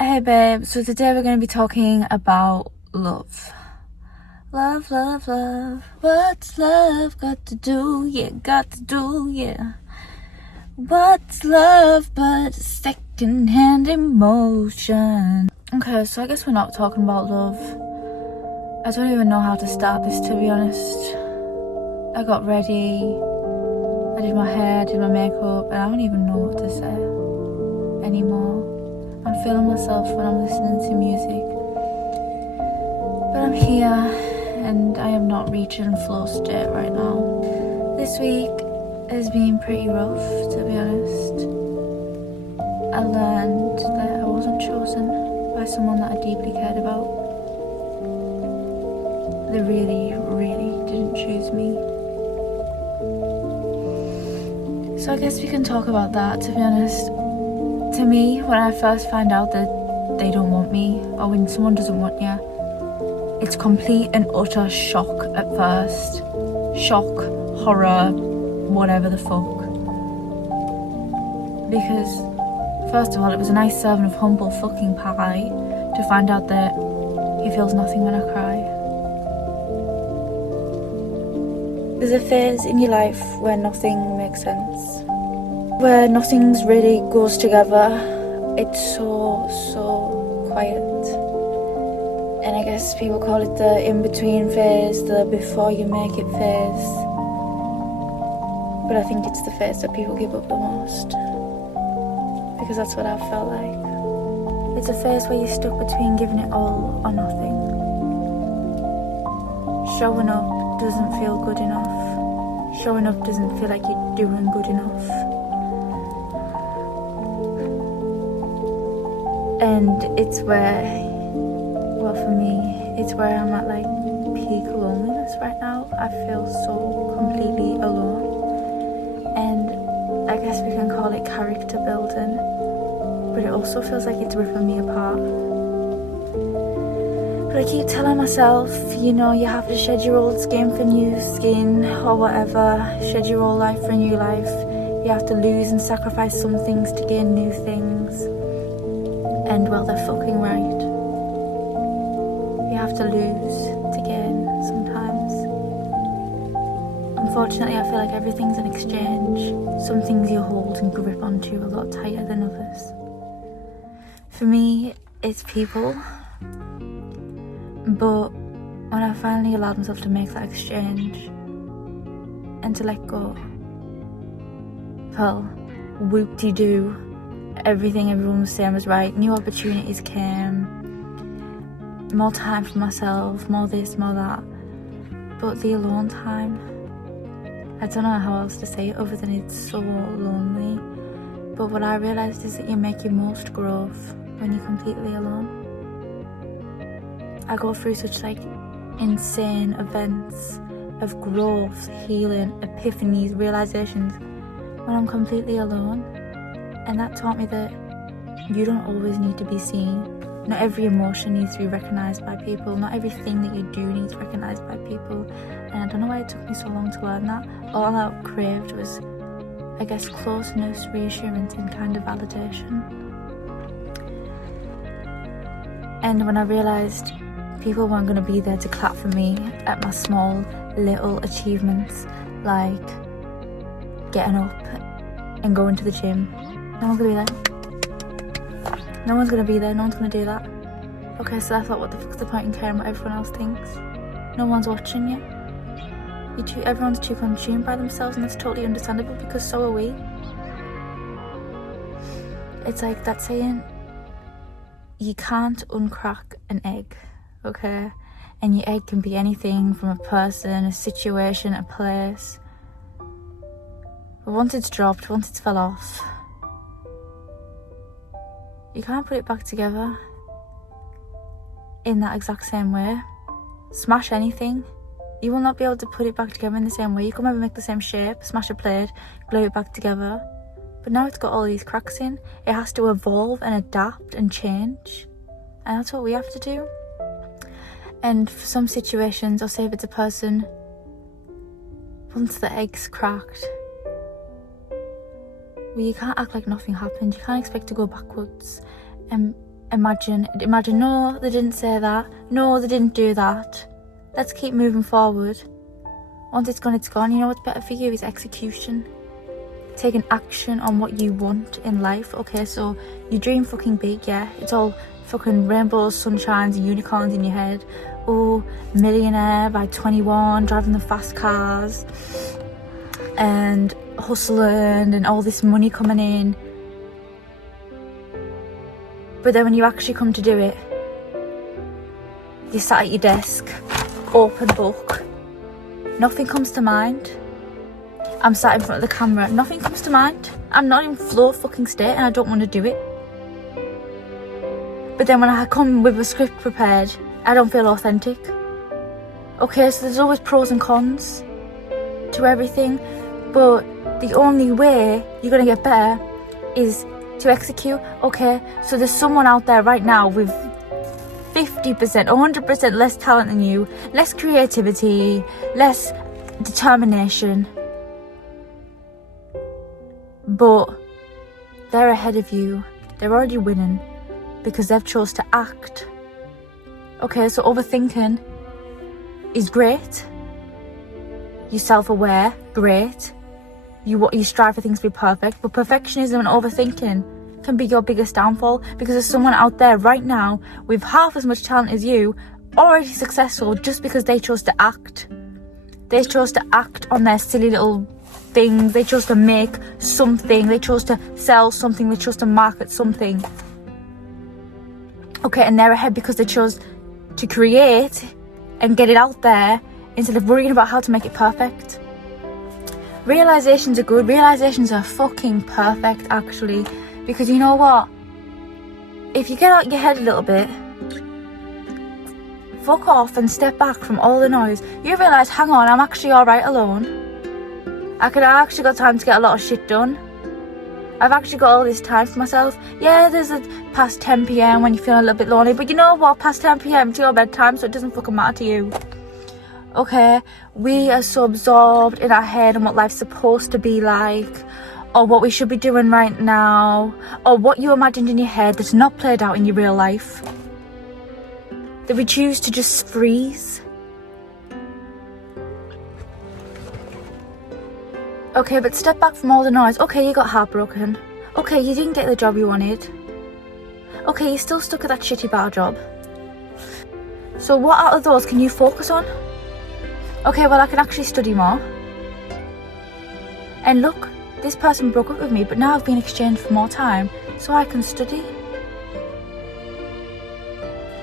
Hey babe, so today we're going to be talking about love. Love, love, love. What's love got to do? Yeah, got to do, yeah. What's love but second-hand emotion? Okay, so I guess we're not talking about love. I don't even know how to start this, to be honest. I got ready, I did my hair, did my makeup, and I don't even know what to say anymore. I'm feeling myself when I'm listening to music. But I'm here and I am not reaching flow state right now. This week has been pretty rough, to be honest. I learned that I wasn't chosen by someone that I deeply cared about. They really, really didn't choose me. So I guess we can talk about that, to be honest. To me, when I first find out that they don't want me, or when someone doesn't want you, it's complete and utter shock at first. Shock, horror, whatever the fuck. Because, first of all, it was a nice serving of humble fucking pie to find out that he feels nothing when I cry. There's a phase in your life where nothing makes sense. Where nothing's really goes together. It's so quiet. And I guess people call it the in-between phase, the before you make it phase. But I think it's the phase that people give up the most. Because that's what I've felt like. It's a phase where you're stuck between giving it all or nothing. Showing up doesn't feel good enough. Showing up doesn't feel like you're doing good enough. And it's where, well, for me, it's where I'm at like peak loneliness right now. I feel so completely alone. And I guess we can call it character building, but it also feels like it's ripping me apart. But I keep telling myself, you know, you have to shed your old skin for new skin, or whatever. Shed your old life for a new life. You have to lose and sacrifice some things to gain new things. And well, they're fucking right. You have to lose to gain sometimes. Unfortunately, I feel like everything's an exchange. Some things you hold and grip onto a lot tighter than others. For me, it's people. But when I finally allowed myself to make that exchange and to let go, well, whoop-de-doo. Everything everyone was saying was right. New opportunities came. More time for myself. More this, more that. But the alone time, I don't know how else to say it other than it's so lonely. But what I realised is that you make your most growth when you're completely alone. I go through such like insane events of growth, healing, epiphanies, realisations when I'm completely alone. And that taught me that you don't always need to be seen. Not every emotion needs to be recognised by people. Not everything that you do needs recognised by people. And I don't know why it took me so long to learn that. All I craved was, I guess, closeness, reassurance and kind of validation. And when I realised people weren't going to be there to clap for me at my small little achievements, like getting up and going to the gym, no one's gonna be there. No one's gonna be there, no one's gonna do that. Okay, so I thought, what the fuck's the point in caring what everyone else thinks? No one's watching you. Everyone's too consumed by themselves, and that's totally understandable because so are we. It's like that saying, you can't uncrack an egg, okay? And your egg can be anything from a person, a situation, a place. But once it's dropped, once it's fell off, you can't put it back together in that exact same way. Smash anything, you will not be able to put it back together in the same way. You can never make the same shape, smash a plate, glue it back together. But now it's got all these cracks in. It has to evolve and adapt and change. And that's what we have to do. And for some situations, or say if it's a person, once the egg's cracked, well, you can't act like nothing happened. You can't expect to go backwards. And imagine, no, they didn't say that. No, they didn't do that. Let's keep moving forward. Once it's gone, it's gone. You know what's better for you is execution. Taking action on what you want in life. Okay, so you dream fucking big, yeah? It's all fucking rainbows, sunshines, and unicorns in your head. Oh, millionaire by 21, driving the fast cars, and hustling, and all this money coming in. But then when you actually come to do it, you sat at your desk, open book, nothing comes to mind. I'm sat in front of the camera, nothing comes to mind. I'm not in flow fucking state and I don't want to do it. But then when I come with a script prepared, I don't feel authentic. Okay, so there's always pros and cons to everything, but the only way you're going to get better is to execute. Okay, so there's someone out there right now with 50%, 100% less talent than you, less creativity, less determination, but they're ahead of you. They're already winning because they've chose to act. Okay, so overthinking is great. You're self-aware, great. You strive for things to be perfect, but perfectionism and overthinking can be your biggest downfall because there's someone out there right now with half as much talent as you, already successful just because they chose to act. They chose to act on their silly little things. They chose to make something. They chose to sell something. They chose to market something. Okay, and they're ahead because they chose to create and get it out there instead of worrying about how to make it perfect. Realizations are good. Realizations are fucking perfect, actually, because you know what? If you get out your head a little bit, fuck off and step back from all the noise, you realise, hang on, I'm actually alright alone. I actually got time to get a lot of shit done. I've actually got all this time for myself. Yeah, there's a past 10 p.m. when you feel a little bit lonely, but you know what? Past 10 p.m. to your bedtime, so it doesn't fucking matter to you. Okay, we are so absorbed in our head and what life's supposed to be like, or what we should be doing right now, or what you imagined in your head that's not played out in your real life, that we choose to just freeze. Okay, but step back from all the noise. Okay, you got heartbroken. Okay, you didn't get the job you wanted. Okay, you're still stuck at that shitty bar job. So what out of those can you focus on? Okay, well, I can actually study more. And look, this person broke up with me, but now I've been exchanged for more time, so I can study.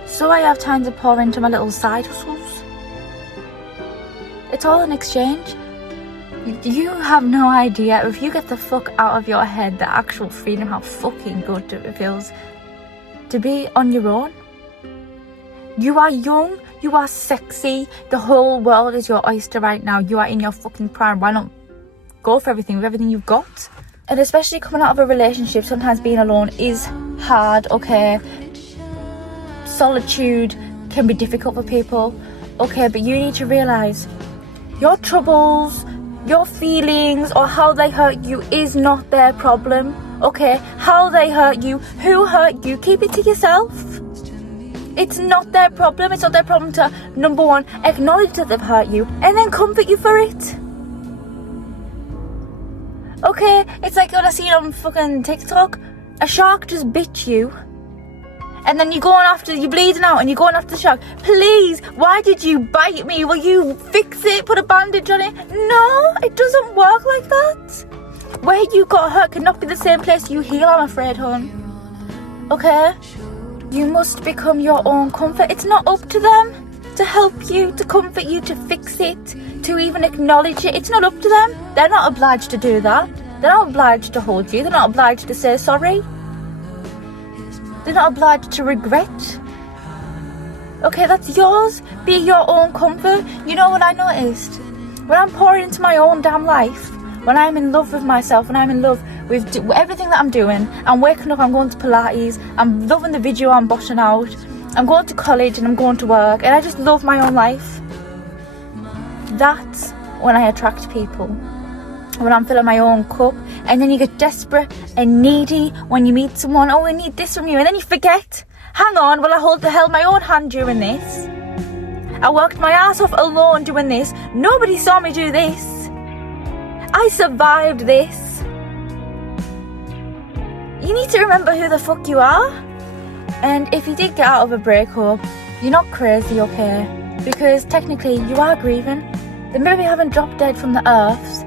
So I have time to pour into my little side hustles. It's all an exchange. You have no idea, if you get the fuck out of your head, the actual freedom, how fucking good it feels to be on your own. You are young, you are sexy, the whole world is your oyster right now. You are in your fucking prime. Why not go for everything with everything you've got? And especially coming out of a relationship, sometimes being alone is hard, okay? Solitude can be difficult for people, okay? But you need to realise your troubles, your feelings, or how they hurt you is not their problem, okay? How they hurt you, who hurt you, keep it to yourself. It's not their problem. It's not their problem to, number one, acknowledge that they've hurt you and then comfort you for it. Okay, it's like what I see on fucking TikTok. A shark just bit you, and then you're bleeding out and you're going after the shark. Please, why did you bite me? Will you fix it? Put a bandage on it? No, it doesn't work like that. Where you got hurt cannot be the same place you heal, I'm afraid, hon. Okay? You must become your own comfort. It's not up to them to help you, to comfort you, to fix it, to even acknowledge it. It's not up to them. They're not obliged to do that. They're not obliged to hold you. They're not obliged to say sorry. They're not obliged to regret. Okay, that's yours. Be your own comfort. You know what I noticed? When I'm pouring into my own damn life, when I'm in love with myself, when I'm in love with everything that I'm doing, I'm waking up, I'm going to Pilates, I'm loving the video I'm bossing out, I'm going to college and I'm going to work, and I just love my own life. That's when I attract people. When I'm filling my own cup, and then you get desperate and needy when you meet someone. Oh, I need this from you, and then you forget Hang on, well, I held my own hand during this. I worked my ass off alone doing this. Nobody saw me do this. I survived this. You need to remember who the fuck you are. And if you did get out of a breakup, you're not crazy, okay? Because technically you are grieving. They maybe haven't dropped dead from the earth,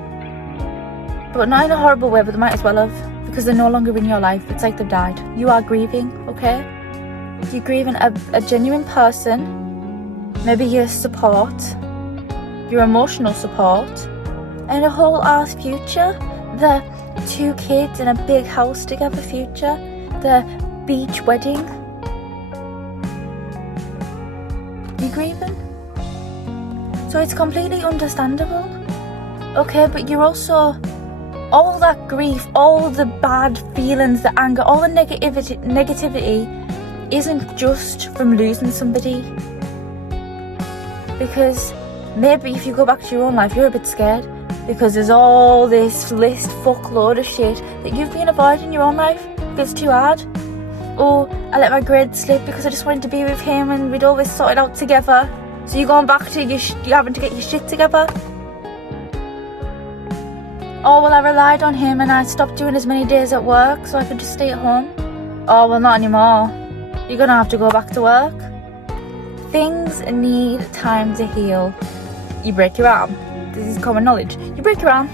but not in a horrible way, but they might as well have, because they're no longer in your life. It's like they've died. You are grieving, okay? You're grieving a genuine person, maybe your support, your emotional support, and a whole ass future. The 2 kids in a big house together future, the beach wedding. You grieving? So it's completely understandable, okay? But you're also, all that grief, all the bad feelings, the anger, all the negativity isn't just from losing somebody. Because maybe if you go back to your own life, you're a bit scared, because there's all this list fuckload of shit that you've been avoiding in your own life because it's too hard. Oh, I let my grades slip because I just wanted to be with him and we'd always sort it out together. So you're going back to you having to get your shit together. Oh, well, I relied on him and I stopped doing as many days at work so I could just stay at home. Oh, well, not anymore. You're gonna have to go back to work. Things need time to heal. You break your arm. This is common knowledge. You break your arm.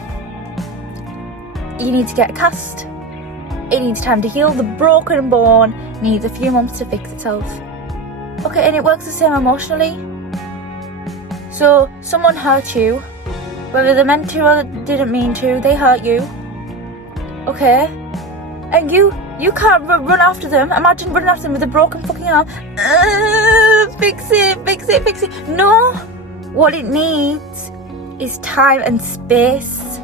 You need to get a cast. It needs time to heal. The broken bone needs a few months to fix itself. Okay, and it works the same emotionally. So someone hurt you, whether they meant to or didn't mean to, they hurt you. Okay? And you can't run after them. Imagine running after them with a broken fucking arm. Fix it. No. What it needs is time and space.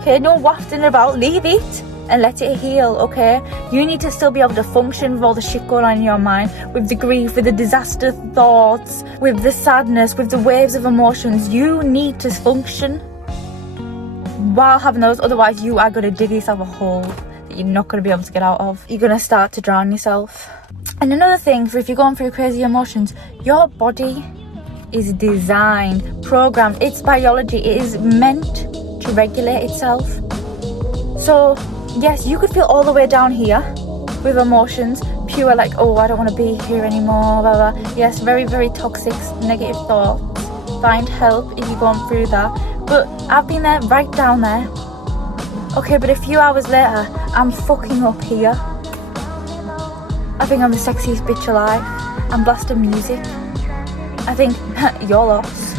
Okay, no wafting about. Leave it and let it heal, okay? You need to still be able to function with all the shit going on in your mind, with the grief, with the disaster thoughts, with the sadness, with the waves of emotions. You need to function while having those, otherwise you are going to dig yourself a hole that you're not going to be able to get out of. You're going to start to drown yourself. And another thing, for if you're going through crazy emotions, your body is designed, programmed, it's biology, it is meant to regulate itself. So yes, you could feel all the way down here with emotions, pure like, oh, I don't want to be here anymore, blah, blah. Yes, very, very toxic, negative thoughts. Find help if you're going through that. But I've been there, right down there. Okay, but a few hours later, I'm fucking up here. I think I'm the sexiest bitch alive. I'm blasting music. I think, you're lost.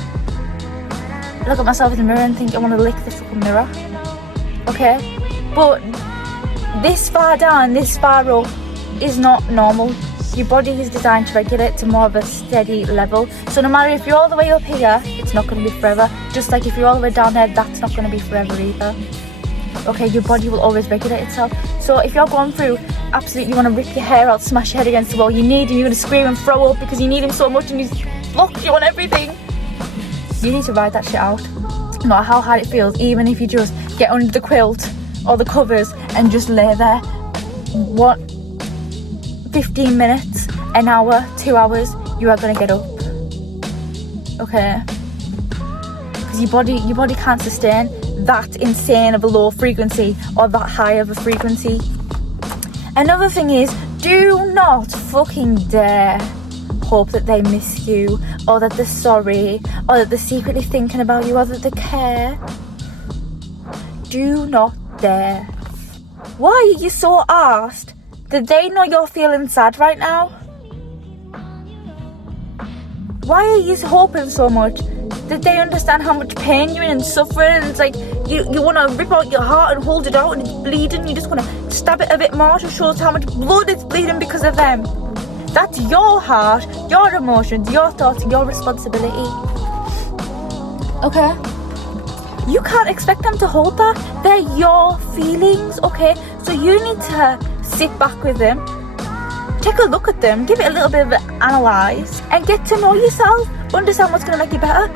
Look at myself in the mirror and think I want to lick the fucking mirror. Okay? But this far down, this far up is not normal. Your body is designed to regulate to more of a steady level. So no matter if you're all the way up here, it's not going to be forever. Just like if you're all the way down there, that's not going to be forever either. Okay, your body will always regulate itself. So if you're going through, absolutely you want to rip your hair out, smash your head against the wall, you need him, you're going to scream and throw up because you need him so much and he's blocked you on everything. You need to ride that shit out. No matter how hard it feels, even if you just get under the quilt or the covers and just lay there. 15 minutes, an hour, 2 hours, you are going to get up. Okay? Because your body can't sustain that insane of a low frequency or that high of a frequency. Another thing is, do not fucking dare hope that they miss you or that they're sorry or that they're secretly thinking about you or that they care. Do not dare. Why are you so arsed? Did they know you're feeling sad right now? Why are you hoping so much? Did they understand how much pain you're in and suffering? It's like you want to rip out your heart and hold it out and it's bleeding. You just want to stab it a bit more to show us how much blood it's bleeding because of them. That's your heart, your emotions, your thoughts, your responsibility. Okay? You can't expect them to hold that. They're your feelings, okay? So you need to sit back with them, take a look at them, give it a little bit of an analyse and get to know yourself, understand what's going to make you better.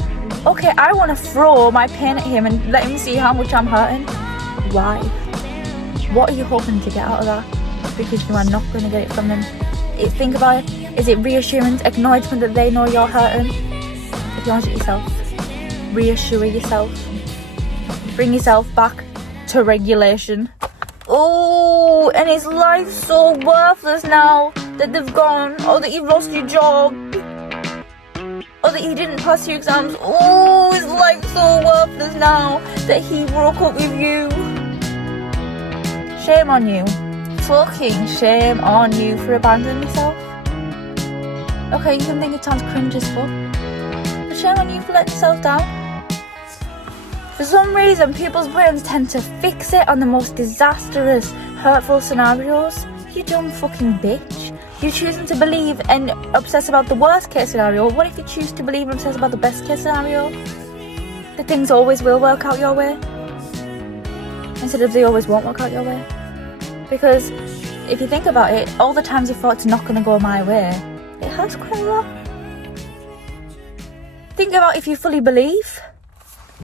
Okay, I want to throw my pain at him and let him see how much I'm hurting. Why? What are you hoping to get out of that? Because you are not going to get it from him. Think about it. Is it reassurance, acknowledgement that they know you're hurting? Acknowledge it yourself. Reassure yourself. Bring yourself back to regulation. Oh, and his life's so worthless now that they've gone, or that you've lost your job, or that you didn't pass your exams. Oh, his life's so worthless now that he broke up with you. Shame on you. Fucking shame on you for abandoning yourself. Okay, you can think it sounds cringe as fuck, but shame on you for letting yourself down. For some reason, people's brains tend to fixate on the most disastrous, hurtful scenarios. You dumb fucking bitch. You're choosing to believe and obsess about the worst case scenario. What if you choose to believe and obsess about the best case scenario? That things always will work out your way, instead of they always won't work out your way. Because if you think about it, all the times you thought it's not going to go my way, it has quite a lot. Think about if you fully believe